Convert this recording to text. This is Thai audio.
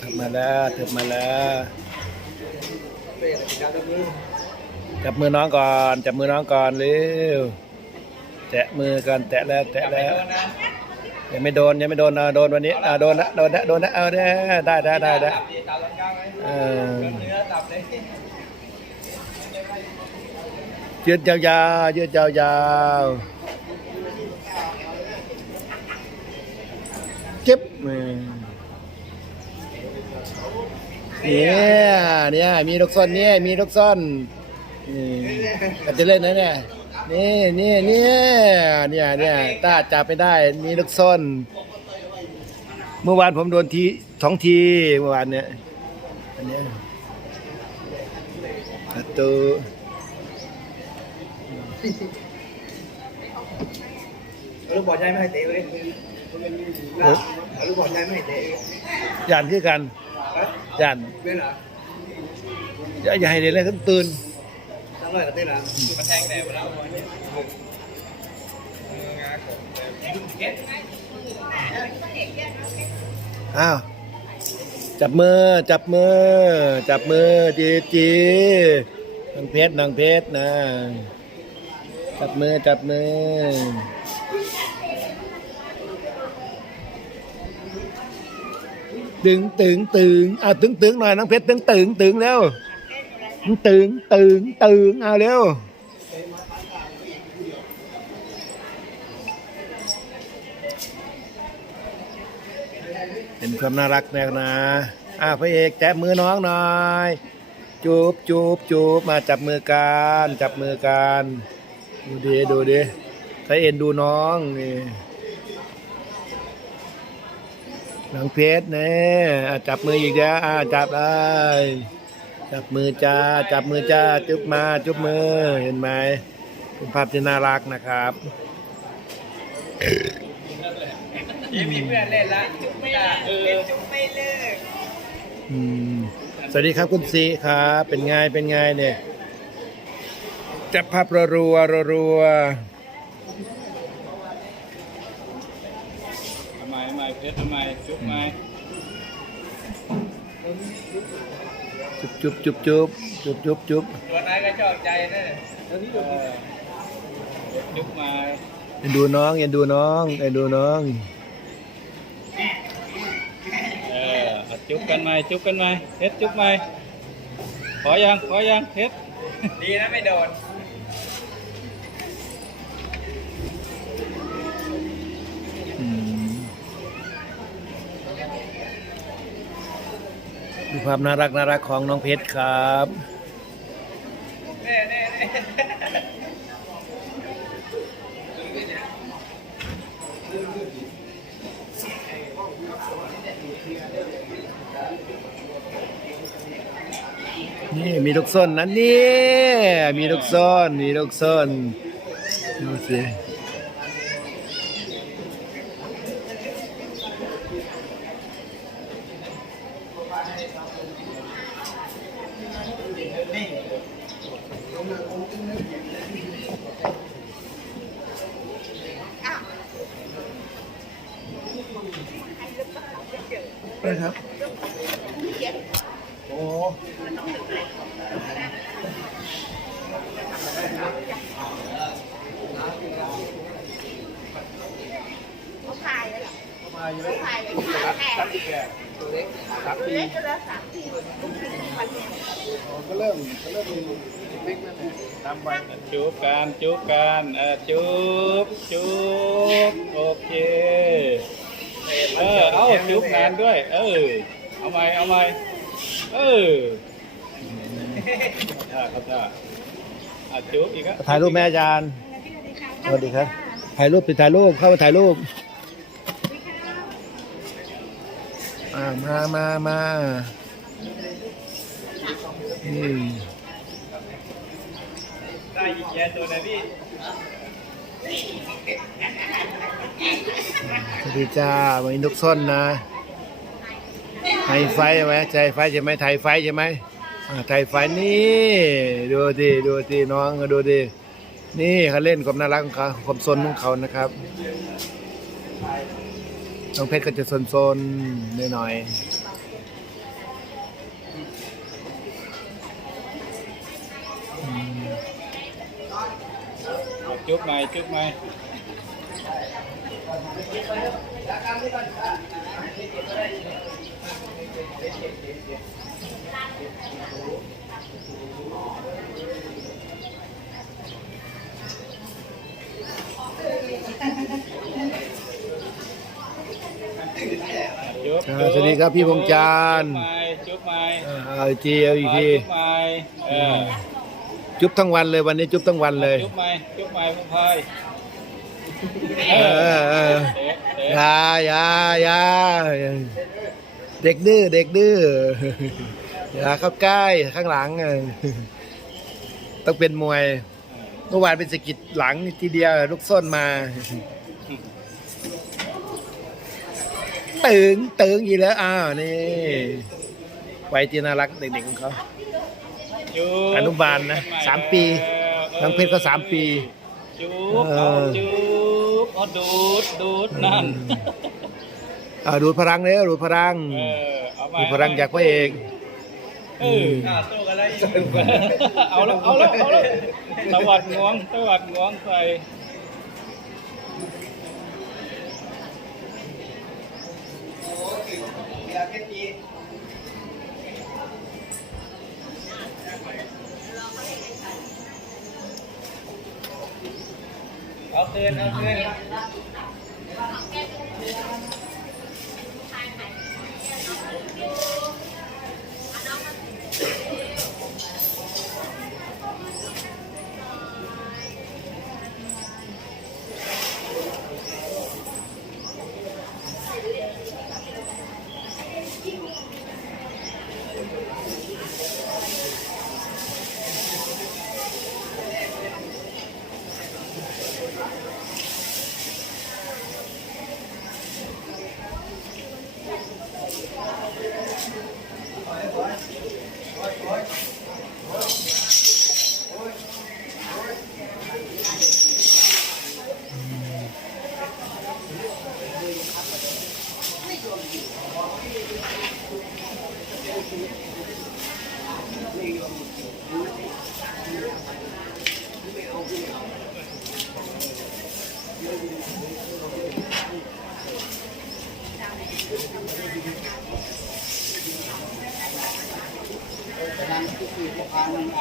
ทำมาแล้วเถิบมาแล้วจับมือน้องก่อน จับมือน้องก่อนเร็วแตะมือกันแตะแล้วแตะแล้วยังไม่โดนยังไม่โดนอะโดนวันนี้อะโดนละโดนละโดนละเอาได้ได้ได้ได้ได้เออยืดยาวๆยืดยาวๆเจ็บมือ เนี่ยเนี่ยมีลูกซ่อนเนี่ยมีลูกซ่อนนี่ก็จะเล่นนะเนี่ยนี่นี่เนี่ยเนี่ยเนี่ยตาจับไม่ได้มีลูกซ่อนเมื่อวานผมโดนทีสองทีเมื่อวานเนี่ยอันเนี้ยประตูลูกบอลใช้ไม่ให้เตะเลยลูกบอลใช้ไม่ให้เตะยันคือกัน ยันเป็นเหรออย่าอย่าให้เด็กเล่นขึ้นตื่นทำไรกับเต้นเหรอมาแทงแต่เวลาอ้าวจับมือจับมือจับมือจีจีนางเพชรนางเพชรนะจับมือจับมือ ตึงตึงตึงอะตึงตึงหน่อยนางเพชรตึงตึงตึงแล้วตึงตึงตึงเอาเร็วเป็นความน่ารักแน่นะอะพระเอกแจับมือน้องหน่อยจูบจูบจูบมาจับมือกันจับมือกันดูดิดูดิใครเอ็นดูน้องนี่ นางเพชรเนี่ยอะจับมืออีกแล้วอะจับได้จับมือจ้า จับมือจ้า จุ๊บมาจุ๊บมือ เห็นไหมเป็นภาพที่น่ารักนะครับยังมีเพื่อนเล่นละจุ๊บไม่เลิกเล่นจุ๊บไม่เลิกอืมสวัสดีครับคุณซีครับเป็นไงเป็นไงเนี่ยจับภาพรัวรัวรัวรัว ทำไมทำไม เพชรทำไมจุ๊บไหมจุ๊บจุ๊บจุ๊บจุ๊บจุ๊บจุ๊บจุ๊บตัวนายก็ชอบใจนะตอนนี้เออจุ๊บมาเอ็นดูน้องเอ็นดูน้องเอ็นดูน้อง เออเอาจุ๊บกันไหมจุ๊บกันไหมเพชรจุ๊บไหมขอยังขอยังเพชรดีนะไม่โดน ดูความน่ารักน่ารักของน้องเพชรครับนี่มีลูกส้นนะนี่มีลูกส้นมีลูกส้นดูสิ นะครับ โอ้เขาขายเลยเหรอเขาขายเลยขายแต่ ตัวเล็กก็ละสามสี่พันเนี่ยก็เริ่มก็เริ่มเล็กนั่นแหละตามวัยจุ๊บกันจุบกันเออจุบจุบโอเคเออเอาจุบนานด้วย เออเอาไหมเอาไหมเออได้ครับได้อะจุบอีกอะถ่ายรูปแม่อาจารย์สวัสดีครับถ่ายรูปไปถ่ายรูปเข้าไปถ่ายรูป อ่ามามามาอืมได้ยิงแย่ตัวนะพี่สวัสดีจ้าวันนี้นุกส้นนะไทยไฟใช่ไหมใจไฟใช่ไหมไทยไฟใช่ไหมไทยไฟนี่ดูดิดูดิน้องดูดินี่เขาเล่นความน่ารักของเขาความซนของเขานะครับ น้องเพชรก็จะโซนๆนิดหน่อยจุ๊บหมจุ๊บหม ครับพี่วงจรจุ๊บใหม่จุ๊บใหม่อ่าเอาอีกทีเอาอีกที จุ๊บใหม่เออจุ๊บทั้งวันเลยวันนี้จุ๊บทั้งวันเลย จุ๊บใหม่จุ๊บใหม่พงพายเออเออเตะเตะอยาอยาอยาเด็กดื้อเด็กดื้ออย่าเข้าใกล้ข้างหลังเออต้องเป็นมวยเมื่อวานเป็นสะกิดหลังทีเดียวลูกส้นมา ตึงตึงอีกแล้วอ้าวนี่ไว้ที่น่ารักเด็กๆของเขาจุ๊บอนุบาลนะสามปีเออน้องเพชรก็สามปีจุ๊บเออเอาจุ๊บเอาดูดดูดนั่นอ่าดูดพลังเลยดูดพลังเออเอาไปดูดพลังจากพระเอกเอออ่าสู้กันแล้วเอาแล้วเอาแล้วเอาแล้วตวัดงวงตวัดงวงใส่ เอาคืนเอาคืน